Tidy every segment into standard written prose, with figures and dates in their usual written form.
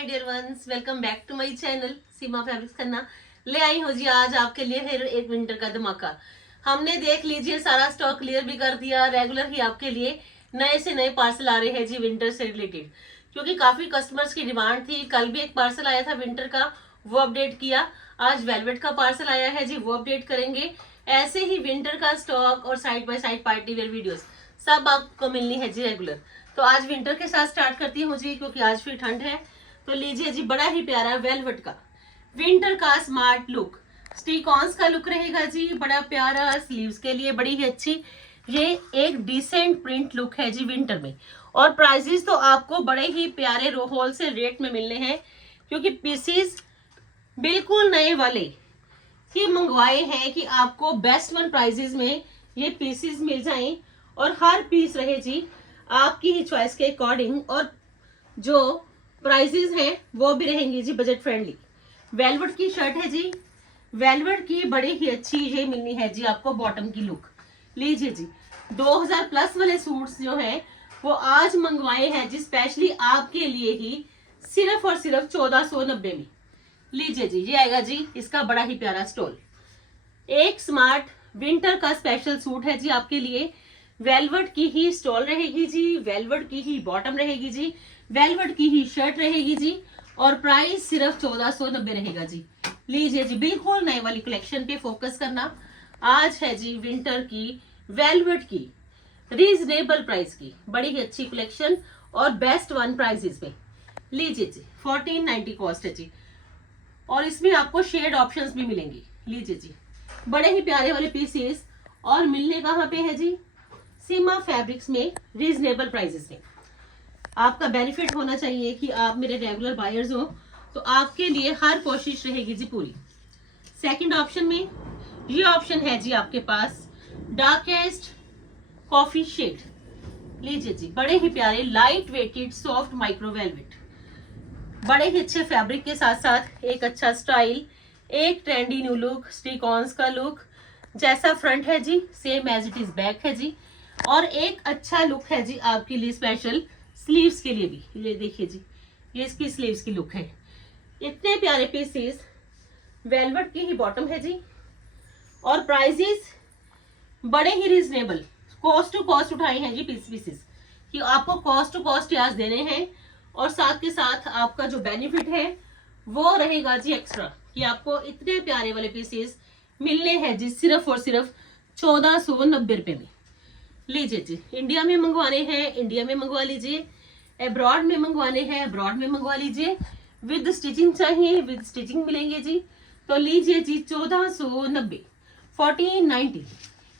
My dear ones, welcome back to my channel Seema fabrics Khanna. ले आई हूँ जी आज आपके लिए फिर एक विंटर का धमाका। हमने देख लीजिए सारा स्टॉक क्लियर भी कर दिया। रेगुलर ही आपके लिए नए से नए पार्सल आ रहे हैं जी विंटर से रिलेटेड, क्योंकि काफी कस्टमर्स की डिमांड थी। कल भी एक पार्सल आया था विंटर का, वो अपडेट किया। आज वेलवेट का पार्सल आया है जी, वो अपडेट करेंगे। ऐसे ही विंटर का स्टॉक और side by side party wear videos सब आपको मिलनी है जी रेगुलर। तो आज विंटर के साथ स्टार्ट करती हूँ जी, क्योंकि आज फिर ठंड है। तो लीजिए जी, बड़ा ही प्यारा वेलवेट का विंटर का स्मार्ट लुक, स्टिकॉन्स का लुक रहेगा जी। बड़ा प्यारा, स्लीव्स के लिए बड़ी ही अच्छी, ये एक डिसेंट प्रिंट लुक है जी विंटर में। और प्राइसेस तो आपको बड़े ही प्यारे होलसेल रेट में मिलने हैं, क्योंकि पीसीस बिल्कुल नए वाले ही मंगवाए हैं कि आपको बेस्ट वन प्राइसेस में ये पीसेस मिल जाएं। और हर पीस रहे जी आपकी ही चॉइस के अकॉर्डिंग, और जो प्राइसेस हैं वो भी रहेंगी जी बजट फ्रेंडली। वेलवेट की शर्ट है जी, वेलवेट की बड़ी ही अच्छी ये मिलनी है जी आपको बॉटम की लुक। लीजिए जी, 2000 प्लस वाले सूट्स जो हैं वो आज मंगवाए हैं जी स्पेशली आपके लिए ही, सिर्फ और सिर्फ 1490 में। लीजिए जी, ये आएगा जी इसका बड़ा ही प्यारा स्टॉल। एक स्मार्ट विंटर का स्पेशल सूट है जी आपके लिए। वेलवेट की ही स्टॉल रहेगी जी, वेलवेट की ही बॉटम रहेगी जी, वेलवेट की ही शर्ट रहेगी जी, और प्राइस सिर्फ 1490 रहेगा जी। लीजिए जी, बिल्कुल नए वाली कलेक्शन पे फोकस करना। आज है जी विंटर की वेलवेट की रीजनेबल प्राइस की बड़ी ही अच्छी कलेक्शन और बेस्ट वन प्राइसेस पे। लीजिए जी, 1490 कॉस्ट है जी, और इसमें आपको शेड ऑप्शंस भी मिलेंगे। लीजिए जी, बड़े ही प्यारे वाले पीसेस, और मिलने कहाँ पे है जी? सीमा फैब्रिक्स में रीजनेबल प्राइसेस में। आपका बेनिफिट होना चाहिए कि आप मेरे रेगुलर बायर्स हो, तो आपके लिए हर कोशिश रहेगी जी पूरी। सेकंड ऑप्शन में ये ऑप्शन है जी आपके पास डार्केस्ट कॉफी शेड। लीजिए जी, बड़े ही प्यारे light weighted soft micro velvet, बड़े ही अच्छे फैब्रिक के साथ साथ एक अच्छा स्टाइल, एक ट्रेंडी न्यू लुक, स्टिकॉन्स का लुक। जैसा फ्रंट है जी same as it is back है जी, और एक अच्छा लुक है जी आपके लिए स्पेशल स्लीव्स के लिए भी। ये देखिए जी, ये इसकी स्लीव्स की लुक है। इतने प्यारे पीसेस, वेलवेट की ही बॉटम है जी, और प्राइसेस बड़े ही रीजनेबल, कॉस्ट टू कॉस्ट उठाए हैं जी पीसेस, कि आपको कॉस्ट टू कॉस्ट आज देने हैं। और साथ के साथ आपका जो बेनिफिट है वो रहेगा जी एक्स्ट्रा, कि आपको इतने प्यारे वाले पीसेस मिलने हैं जी सिर्फ और सिर्फ 1490 रुपए में। लीजिए जी, इंडिया में मंगवाने हैं इंडिया में मंगवा लीजिए, अब्रॉड में मंगवाने हैं अब्रॉड में मंगवा लीजिए। विद स्टिचिंग चाहिए विद स्टिचिंग मिलेंगे जी। तो लीजिए जी, 1490 1490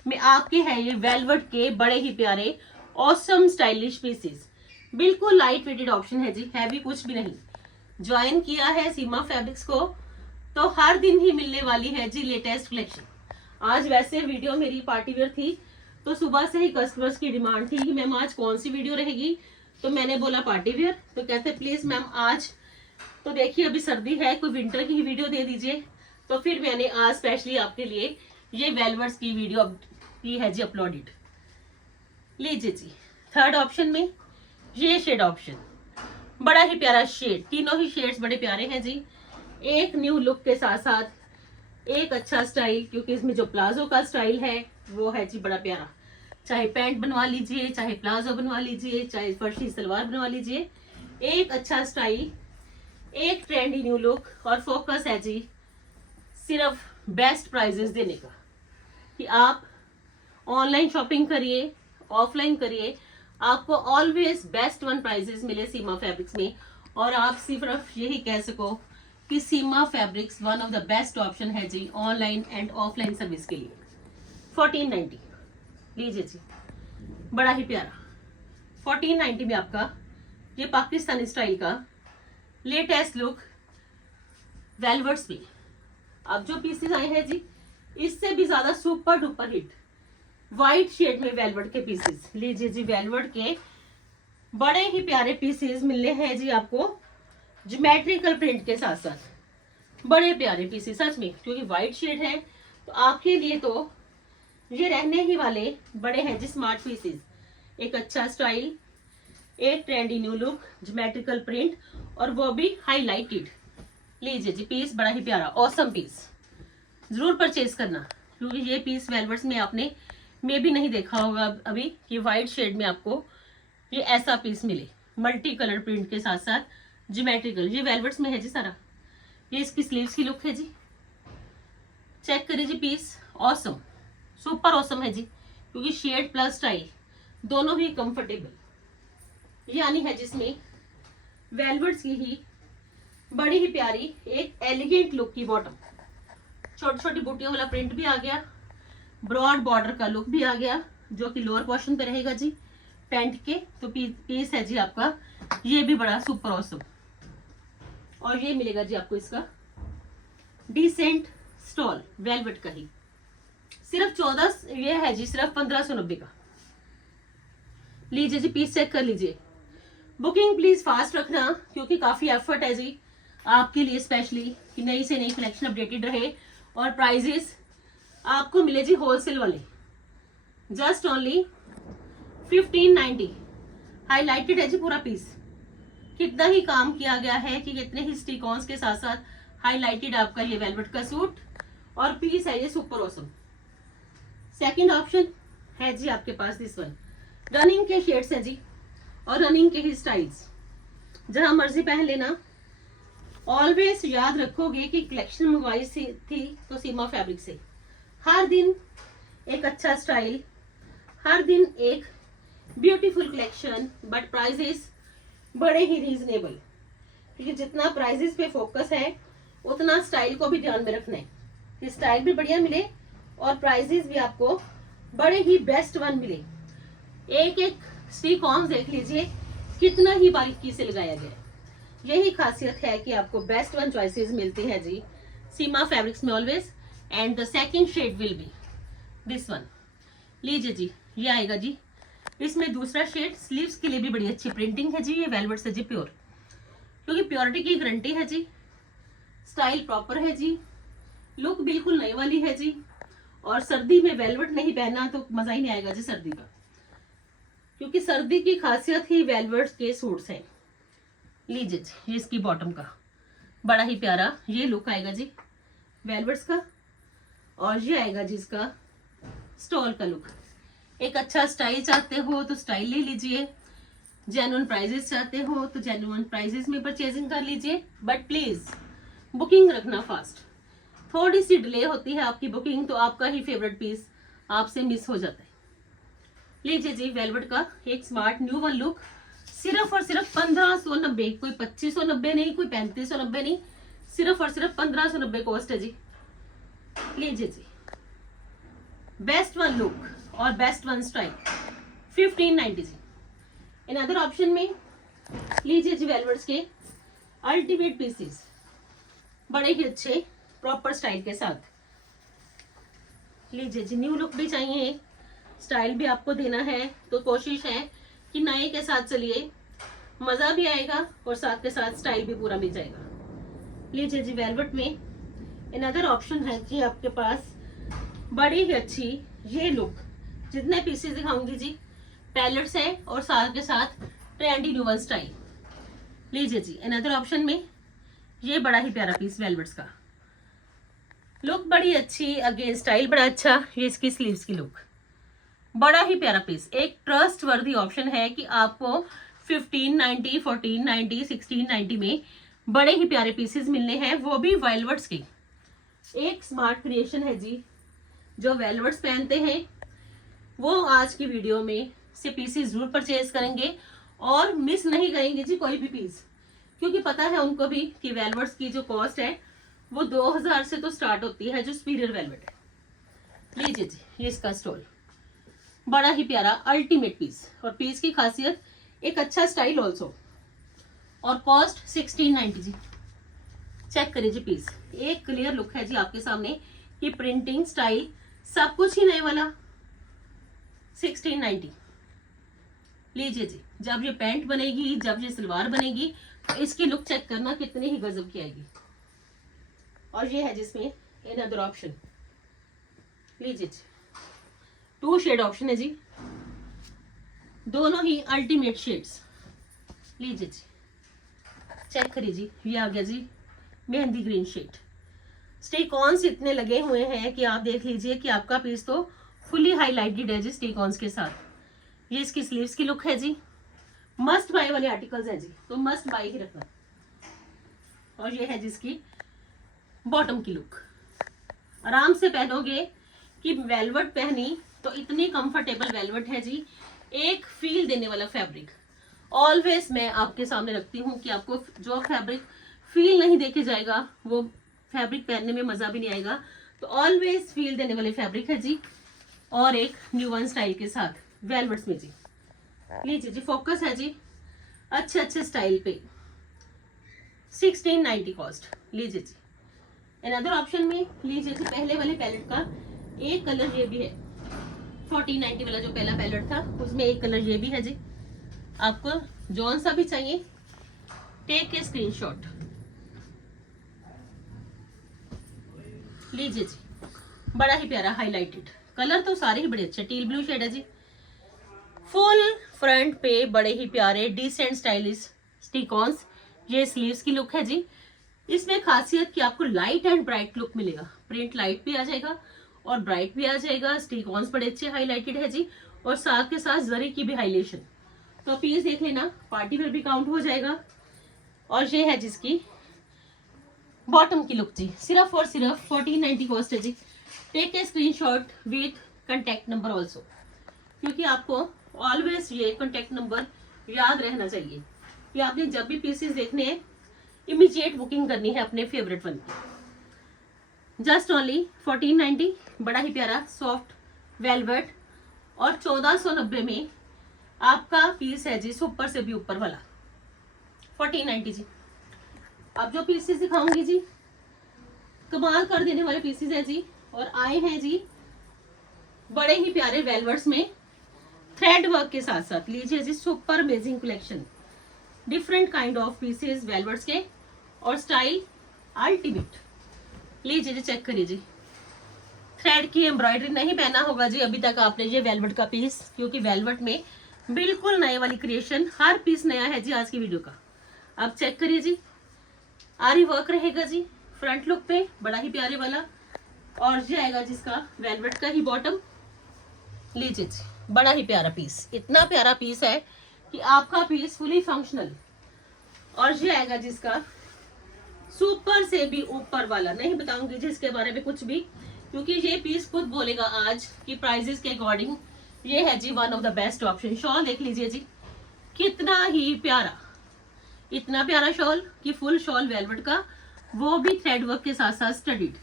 में आपके हैं ये वेलवेट के बड़े ही प्यारे ऑसम स्टाइलिश पीसेस। बिल्कुल लाइट वेटेड ऑप्शन है जी, हैवी कुछ भी नहीं। ज्वाइन किया है सीमा फैब्रिक्स को तो हर दिन ही मिलने वाली है जी लेटेस्ट कलेक्शन। आज वैसे वीडियो मेरी पार्टी वेयर थी, तो सुबह से ही कस्टमर्स की डिमांड थी कि मैम आज कौन सी वीडियो रहेगी, तो मैंने बोला पार्टी वेयर। तो कहते प्लीज मैम आज तो देखिए अभी सर्दी है, कोई विंटर की ही वीडियो दे दीजिए। तो फिर मैंने आज स्पेशली आपके लिए ये वेलवेट्स की वीडियो की है जी अपलोडेड। लीजिए जी, थर्ड ऑप्शन में ये शेड ऑप्शन, बड़ा ही प्यारा शेड, तीनों ही शेड्स बड़े प्यारे हैं जी। एक न्यू लुक के साथ साथ एक अच्छा स्टाइल, क्योंकि इसमें जो प्लाजो का स्टाइल है वो है जी बड़ा प्यारा। चाहे पैंट बनवा लीजिए, चाहे प्लाजो बनवा लीजिए, चाहे फर्शी सलवार बनवा लीजिए, एक अच्छा स्टाइल, एक ट्रेंडी न्यू लुक, और फोकस है जी सिर्फ बेस्ट प्राइजेस देने का, कि आप ऑनलाइन शॉपिंग करिए ऑफलाइन करिए, आपको ऑलवेज बेस्ट वन प्राइजेस मिले सीमा फैब्रिक्स में। और आप सिर्फ यही कह सको कि Seema fabrics one of the best option है जी ऑनलाइन एंड ऑफलाइन सर्विस के लिए। 1490 लीजिए जी, बड़ा ही प्यारा 1490 में आपका ये पाकिस्तानी स्टाइल का लेटेस्ट लुक वेलवेट्स भी। अब जो पीसेस आए हैं जी इससे भी ज्यादा super duper hit white shade में वेलवेट के पीसेस। लीजिए जी, वेलवेट के बड़े ही प्यारे पीसेस मिलने हैं जी आपको ज्योमेट्रिकल प्रिंट के साथ साथ। बड़े प्यारे पीसेस सच में, क्योंकि व्हाइट शेड है तो आपके लिए तो ये रहने ही वाले बड़े हैं जी स्मार्ट पीसेस। एक अच्छा स्टाइल, एक trendy new look, geometrical print, और वो भी हाईलाइटेड। लीजिए जी, पीस बड़ा ही प्यारा, ऑसम पीस, जरूर परचेज करना, क्योंकि ये पीस वेलवेट्स में आपने में भी नहीं देखा होगा अभी कि वाइट शेड में आपको ये ऐसा पीस मिले, मल्टी कलर प्रिंट के साथ साथ ज्योमेट्रिकल। ये वेलवेट्स में है जी सारा। ये इसकी स्लीव्स की लुक है जी, चेक करिए जी, पीस ऑसम, सुपर ऑसम है जी, क्योंकि शेड प्लस स्टाइल दोनों ही कंफर्टेबल। यानी है जिसमें वेलवेट्स की ही बड़ी ही प्यारी एक एलिगेंट लुक की बॉटम, छोटी छोटी बूटियों वाला प्रिंट भी आ गया, ब्रॉड बॉर्डर का लुक भी आ गया, जो कि लोअर पोर्शन पे रहेगा जी पैंट के। तो पीस है जी आपका ये भी बड़ा सुपर ऑसम। और ये मिलेगा जी आपको इसका डिसेंट स्टॉल वेलवेट का ही, सिर्फ 14, ये है जी सिर्फ 1590 का। लीजिए जी, पीस चेक कर लीजिए। बुकिंग प्लीज फास्ट रखना, क्योंकि काफी एफर्ट है जी आपके लिए स्पेशली कि नई से नई कलेक्शन अपडेटेड रहे। और प्राइजेस आपको मिले जी होलसेल वाले, जस्ट ओनली 1590। हाईलाइटेड है जी पूरा पीस, कितना ही काम किया गया है कि कितने ही स्टिकॉन्स के साथ साथ हाईलाइटेड आपका ये वेलवेट का सूट। और पीस है ये सुपर ऑसम। सेकंड ऑप्शन है जी आपके पास दिस वन, रनिंग के शेड्स है जी और रनिंग के ही स्टाइल्स, जहां मर्जी पहन लेना। ऑलवेज याद रखोगे कि कलेक्शन मंगवाई थी तो सीमा फैब्रिक से, हर दिन एक अच्छा स्टाइल, हर दिन एक ब्यूटीफुल कलेक्शन, बट प्राइजेस बड़े ही रीजनेबल, क्योंकि जितना प्राइजेस पे फोकस है उतना स्टाइल को भी ध्यान में रखना है कि स्टाइल भी बढ़िया मिले और प्राइजेस भी आपको बड़े ही बेस्ट वन मिले। एक एक स्टिक ऑन देख लीजिए कितना ही बारीकी से लगाया गया है। यही खासियत है कि आपको बेस्ट वन चॉइसेस मिलती है जी सीमा फैब्रिक्स में always. And the second shade will be this one. लीजिए जी, ये आएगा जी इसमें दूसरा शेड। स्लीव्स के लिए भी बड़ी अच्छी प्रिंटिंग है जी, ये वेलवेट से जी प्योर, क्योंकि प्योरिटी की गारंटी है जी, स्टाइल प्रॉपर है जी, लुक बिल्कुल नई वाली है जी। और सर्दी में वेलवेट नहीं पहना तो मजा ही नहीं आएगा जी सर्दी का, क्योंकि सर्दी की खासियत ही वेलवेट के सूट्स हैं। लीजिए जी, ये इसकी बॉटम का बड़ा ही प्यारा ये लुक आएगा जी वेलवेट्स का। और ये आएगा जी इसका स्टॉल का लुक। एक अच्छा स्टाइल चाहते हो तो स्टाइल ले लीजिए, जेन्युइन प्राइजेस चाहते हो तो जेन्युइन प्राइजेस में परचेजिंग कर लीजिए, बट प्लीज बुकिंग रखना फास्ट। थोड़ी सी डिले होती है आपकी बुकिंग तो आपका ही फेवरेट पीस आपसे मिस हो जाता है। लीजिए जी, वेलवेट का एक स्मार्ट न्यू वन लुक, सिर्फ और सिर्फ 1590, कोई 2590 नहीं, कोई 3590 नहीं, सिर्फ और सिर्फ 1590 कॉस्ट है जी। लीजिए जी, बेस्ट वन लुक और बेस्ट वन स्टाइल 1590 जी। इन अदर ऑप्शन में लीजिए जी वेलवेट्स के अल्टीमेट पीसेस, बड़े ही अच्छे प्रॉपर स्टाइल के साथ। लीजिए जी, न्यू लुक भी चाहिए, स्टाइल भी आपको देना है, तो कोशिश है कि नए के साथ चलिए, मजा भी आएगा और साथ के साथ स्टाइल भी पूरा मिल जाएगा। लीजिए जी, वेलवेट में इन अदर ऑप्शन है जी आपके पास बड़ी ही अच्छी ये लुक। जितने पीसेस दिखाऊंगी जी पैलेट्स है और साथ के साथ ट्रेंडी न्यू वन स्टाइल। लीजिए जी, इन अदर ऑप्शन में ये बड़ा ही प्यारा पीस वेलवेट्स का, लुक बड़ी अच्छी, अगेन स्टाइल बड़ा अच्छा। ये इसकी स्लीव्स की लुक, बड़ा ही प्यारा पीस, एक ट्रस्ट वर्दी ऑप्शन है कि आपको 1590, 1490, 1690 में बड़े ही प्यारे पीसेस मिलने हैं, वो भी वेलवेट्स के। एक स्मार्ट क्रिएशन है जी, जो वेलवेट्स पहनते हैं वो आज की वीडियो में से पीसेस जरूर परचेज करेंगे और मिस नहीं करेंगे जी कोई भी पीस, क्योंकि पता है उनको भी कि वेलवेट्स की जो कॉस्ट है वो 2000 से तो स्टार्ट होती है, जो सुपीरियर वेलवेट है। लीजिए जी, ये इसका स्टॉल, बड़ा ही प्यारा अल्टीमेट पीस, और पीस की खासियत एक अच्छा स्टाइल ऑल्सो, और कॉस्ट 1690 जी। चेक करिए जी, पीस एक क्लियर लुक है जी आपके सामने कि प्रिंटिंग स्टाइल सब कुछ ही नए वाला 1690। लीजिए जी, जब ये पैंट बनेगी, जब ये सलवार बनेगी, तो इसकी लुक चेक करना कितनी ही गजब की आएगी। और ये है जिसमें इन अदर ऑप्शन, लीजिए जी 2 शेड ऑप्शन है जी, दोनों ही अल्टीमेट शेड्स। लीजिए जी, चेक करिए जी, ये आ गया जी मेहंदी ग्रीन शेड। स्टिक-ऑन्स इतने लगे हुए हैं कि आप देख लीजिए कि आपका पीस तो फुली हाईलाइटेड है जी स्टिक-ऑन्स के साथ। ये इसकी स्लीव्स की लुक है जी। मस्ट बाय वाले आर्टिकल्स हैं जी, तो मस्ट बाय ही रखना। और ये है जिसकी बॉटम की लुक। आराम से पहनोगे कि वेलवेट पहनी तो इतनी कंफर्टेबल वेलवेट है जी, एक फील देने वाला फैब्रिक। ऑलवेज मैं आपके सामने रखती हूँ कि आपको जो फैब्रिक फील नहीं देके जाएगा वो फैब्रिक पहनने में मजा भी नहीं आएगा। तो ऑलवेज फील देने वाले फैब्रिक है जी, और एक न्यू वन स्टाइल के साथ वेलवेट्स में जी। लीजिए जी, फोकस है जी अच्छे अच्छे स्टाइल पे। 1690 कॉस्ट। लीजिए जी, अनदर ऑप्शन में लीजिए जी, पहले वाले पैलेट का एक कलर ये भी है। 1490 वाला जो पहला पैलेट था उसमें एक कलर ये भी है जी। आपको जौन सा भी चाहिए टेक ए स्क्रीनशॉट। लीजिए जी, बड़ा ही प्यारा हाईलाइटेड कलर, तो सारे ही बड़े अच्छे। टील ब्लू शेड है जी। फुल फ्रंट पे बड़े ही प्यारे डिसेंट स्टाइलिश स्टिक-ऑन्स। ये स्लीव्स की लुक है जी। इसमें खासियत कि आपको लाइट एंड ब्राइट लुक मिलेगा। प्रिंट लाइट भी आ जाएगा और ब्राइट भी आ जाएगा। स्टिक-ऑन्स बड़े अच्छे हाईलाइटेड है जी, और साथ के साथ जरी की भी हाईलाइटेशन। तो पीस देख लेना, पार्टी वेयर भी काउंट हो जाएगा। और ये है जिसकी बॉटम की लुक जी। सिर्फ और सिर्फ 1490 कॉस्ट है जी। Take a screenshot with contact number also, क्योंकि आपको ऑलवेज ये कॉन्टैक्ट नंबर याद रहना चाहिए कि आपने जब भी पीसेस देखने हैं इमीडिएट बुकिंग करनी है अपने फेवरेट वन की। जस्ट ओनली 1490, बड़ा ही प्यारा सॉफ्ट वेलवेट, और 1490 में आपका पीस है जी सुपर से भी ऊपर वाला 1490 जी। अब जो पीसेस दिखाऊंगी जी कमाल कर देने वाले पीसेस है जी, और आए हैं जी बड़े ही प्यारे वेलवेट्स में थ्रेड वर्क के साथ साथ। लीजिए जी, super amazing collection, different kind of pieces velvets के, और स्टाइल अल्टीमेट। लीजिए जी, चेक करिए जी, थ्रेड की एम्ब्रॉयडरी नहीं पहना होगा जी अभी तक आपने ये वेलवेट का पीस, क्योंकि वेलवेट में बिल्कुल नए वाली क्रिएशन, हर पीस नया है जी आज की वीडियो का। अब चेक करिए जी, आरी वर्क रहेगा जी फ्रंट लुक पे, बड़ा ही प्यारे वाला, और ये आएगा जिसका वेलवेट का ही बॉटम। लीजिए जी, बड़ा ही प्यारा पीस, इतना प्यारा पीस है कि आपका पीस फुली फंक्शनल। और ये आएगा जिसका सुपर से भी ऊपर वाला, नहीं बताऊंगी जिसके बारे में कुछ भी, क्योंकि ये पीस खुद बोलेगा आज कि प्राइजेस के अकॉर्डिंग ये है जी one of the best option. Shawl देख लीजिए जी, कितना ही प्यारा, इतना प्यारा शॉल कि फुल शॉल वेलवेट का, वो भी थ्रेड वर्क के साथ साथ स्टडीड।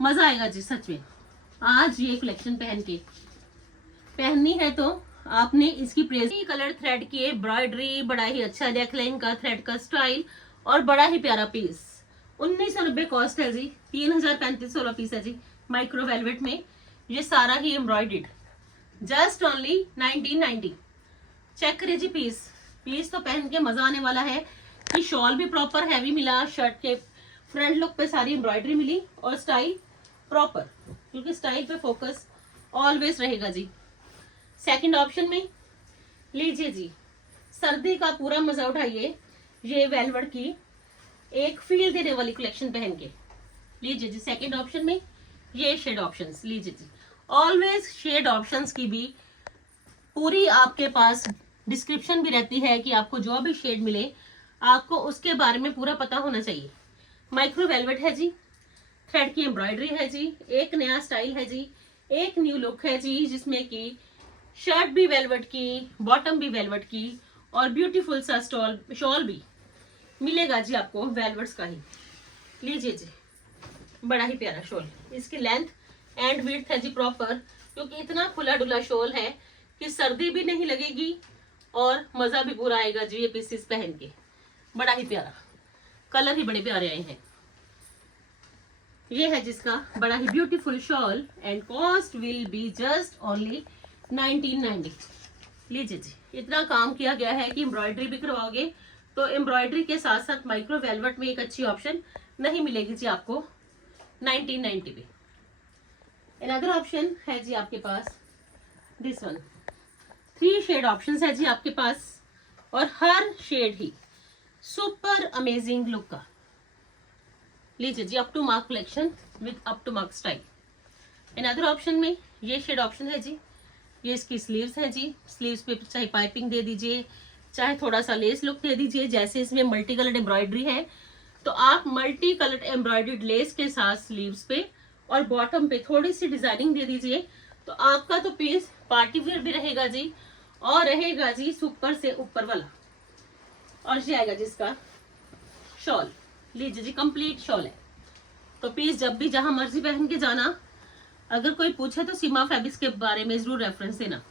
मजा आएगा जी सच में। आज ये कलेक्शन पहननी है तो आपने इसकी प्रेस। कलर थ्रेड की एम्ब्रॉयडरी, बड़ा ही अच्छा नेकलाइन का थ्रेड का स्टाइल, और बड़ा ही प्यारा पीस। 1990 कॉस्ट है जी। 3035 पीस है जी माइक्रो वेलवेट में। ये सारा ही एम्ब्रॉयडर्ड, जस्ट ओनली 1990। चेक करिए जी, पीस तो पहन के मजा आने वाला है कि शॉल भी प्रॉपर हैवी मिला, शर्ट के फ्रंट लुक पे सारी एम्ब्रॉयडरी मिली, और स्टाइल प्रॉपर, क्योंकि स्टाइल पे फोकस ऑलवेज रहेगा जी। सेकंड ऑप्शन में लीजिए जी, सर्दी का पूरा मजा उठाइए ये वेलवेट की एक फील देने वाली कलेक्शन पहन के। लीजिए जी, सेकंड ऑप्शन में ये शेड ऑप्शंस। लीजिए जी, ऑलवेज शेड ऑप्शंस की भी पूरी आपके पास डिस्क्रिप्शन भी रहती है कि आपको जो भी शेड मिले आपको उसके बारे में पूरा पता होना चाहिए। माइक्रो वेलवेट है जी, थ्रेड की एम्ब्रॉयडरी है जी, एक नया स्टाइल है जी, एक न्यू लुक है जी, जिसमें कि शर्ट भी वेलवेट की, बॉटम भी वेलवेट की, और ब्यूटीफुल सा शॉल भी मिलेगा जी आपको वेलवेट्स का ही। लीजिए जी, बड़ा ही प्यारा शॉल, इसकी लेंथ एंड विड्थ है जी प्रॉपर, क्योंकि इतना खुला डुला शॉल है कि सर्दी भी नहीं लगेगी और मजा भी पूरा आएगा जी ये पीसेस पहन के। बड़ा ही प्यारा कलर ही बड़े प्यारे आए हैं। ये है जिसका बड़ा ही beautiful shawl, and cost will be just only 1990। लीजिए जी, इतना काम किया गया है कि एम्ब्रॉयडरी भी करवाओगे तो एम्ब्रॉयडरी के साथ साथ माइक्रो वेलवेट में एक अच्छी ऑप्शन नहीं मिलेगी जी आपको 1990 पे। अनदर ऑप्शन है जी आपके पास दिस वन। 3 शेड ऑप्शंस है जी आपके पास, और हर शेड ही सुपर अमेजिंग लुक का। लीजिए जी, up to mark collection with up to mark style. Another option में ये शेड ऑप्शन है जी, ये इसकी स्लीव्स है जी। स्लीव्स पे चाहे पाइपिंग दे दीजिए, चाहे थोड़ा सा लेस लुक दे दीजिए। जैसे इसमें मल्टी कलर्ड एम्ब्रॉयडरी है तो आप मल्टी कलर्ड एम्ब्रॉयडर्ड लेस के साथ स्लीव्स पे और बॉटम पे थोड़ी सी डिजाइनिंग दे दीजिए, तो आपका तो पीस पार्टी वेयर भी रहेगा जी, और रहेगा जी सुपर से ऊपर वाला। और ये आएगा जिसका शॉल। लीजिए जी, कंप्लीट शॉल है। तो पीस जब भी जहां मर्जी पहन के जाना, अगर कोई पूछे तो सीमा फैब्रिक्स के बारे में जरूर रेफरेंस देना,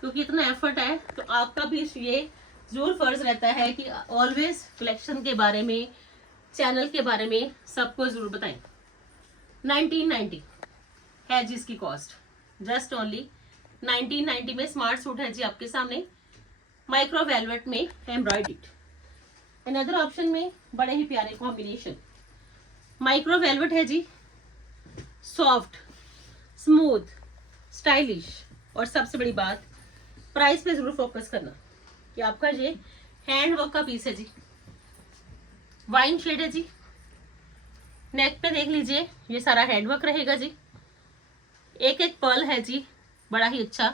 क्योंकि इतना एफर्ट है तो आपका भी ये जरूर फर्ज रहता है कि ऑलवेज कलेक्शन के बारे में, चैनल के बारे में सबको जरूर बताएं। 1990 है जी इसकी कॉस्ट, जस्ट ओनली 1990 में स्मार्ट सूट है जी आपके सामने, माइक्रो वेलवेट में एम्ब्रॉयडर्ड। अनदर ऑप्शन में बड़े ही प्यारे कॉम्बिनेशन, माइक्रो वेलवेट है जी, सॉफ्ट, स्मूथ, स्टाइलिश, और सबसे बड़ी बात प्राइस पे जरूर फोकस करना कि आपका ये हैंड वर्क का पीस है जी। वाइन शेड है जी, नेक पे देख लीजिए ये सारा हैंड वर्क रहेगा जी। एक एक पर्ल है जी, बड़ा ही अच्छा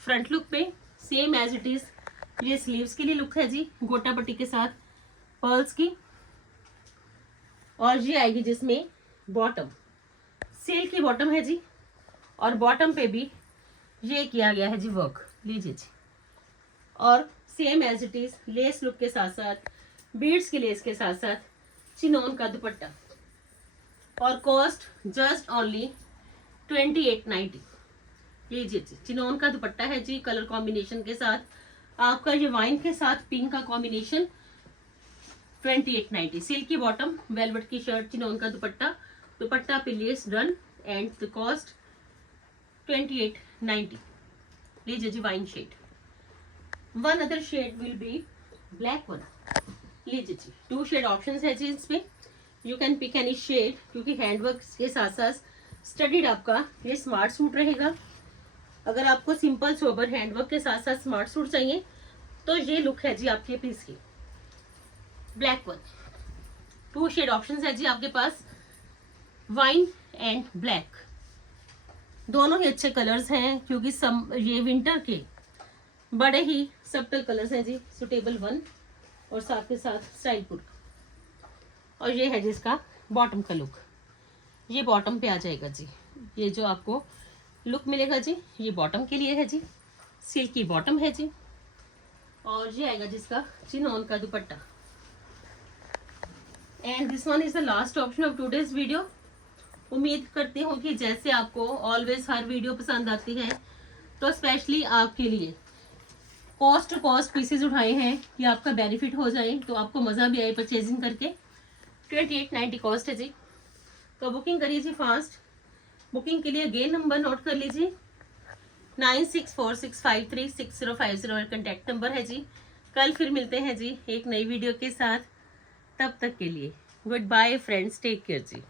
फ्रंट लुक पे, सेम एज इट इज ये स्लीव्स के लिए लुक है जी, गोटा पट्टी के साथ पर्ल्स की। और ये आएगी जिसमें बॉटम, सिल्क की बॉटम है जी, और बॉटम पे भी ये किया गया है जी वर्क। लीजिए जी, और same as it is lace look के साथ साथ, बीड्स की लेस के साथ साथ चिनोन का दुपट्टा, और कॉस्ट जस्ट ओनली 2890। लीजिए जी, चिनोन का दुपट्टा है जी, कलर कॉम्बिनेशन के साथ आपका ये वाइन के साथ पिंक का कॉम्बिनेशन, 2890। सिल्क की बॉटम, वेलवेट की शर्ट, चिनोन का दुपट्टा, दुपट्टा पे lace done, and the cost 2890। लीजिए जी, wine shade. One other shade will be black one. लीजिए जी, 2 शेड ऑप्शंस है जी इसमें, you can pick any shade, क्योंकि हैंडवर्क के साथ साथ स्टडीड आपका ये स्मार्ट सूट रहेगा। अगर आपको सिंपल सोबर हैंडवर्क के साथ साथ स्मार्ट सूट चाहिए तो ये लुक है जी आपके पीस की। ब्लैक वन, 2 शेड ऑप्शंस है जी आपके पास, वाइन एंड ब्लैक। दोनों ही अच्छे कलर्स हैं, क्योंकि ये विंटर के बड़े ही सब्टल कलर्स हैं जी, सुटेबल वन और साथ के साथ स्टाइलफुल। और ये है जिसका बॉटम का लुक, ये बॉटम पे आ जाएगा जी। ये जो आपको लुक मिलेगा जी, ये बॉटम के लिए है जी, सिल्क की बॉटम है जी, और ये आएगा जिसका चिनोन का दुपट्टा। And this one is the last option of today's video. उम्मीद करती हूँ कि जैसे आपको ऑलवेज हर वीडियो पसंद आती है, तो स्पेशली आपके लिए कॉस्ट टू कॉस्ट पीसेज उठाए हैं कि आपका बेनिफिट हो जाए, तो आपको मज़ा भी आए परचेजिंग करके। 2890 कॉस्ट है जी। तो बुकिंग करिए जी फास्ट। बुकिंग के लिए अगेन नंबर नोट कर लीजिए, 9646536050 कॉन्टैक्ट नंबर है जी। कल फिर मिलते हैं जी एक नई वीडियो के साथ, तब तक के लिए good bye friends, take care जी।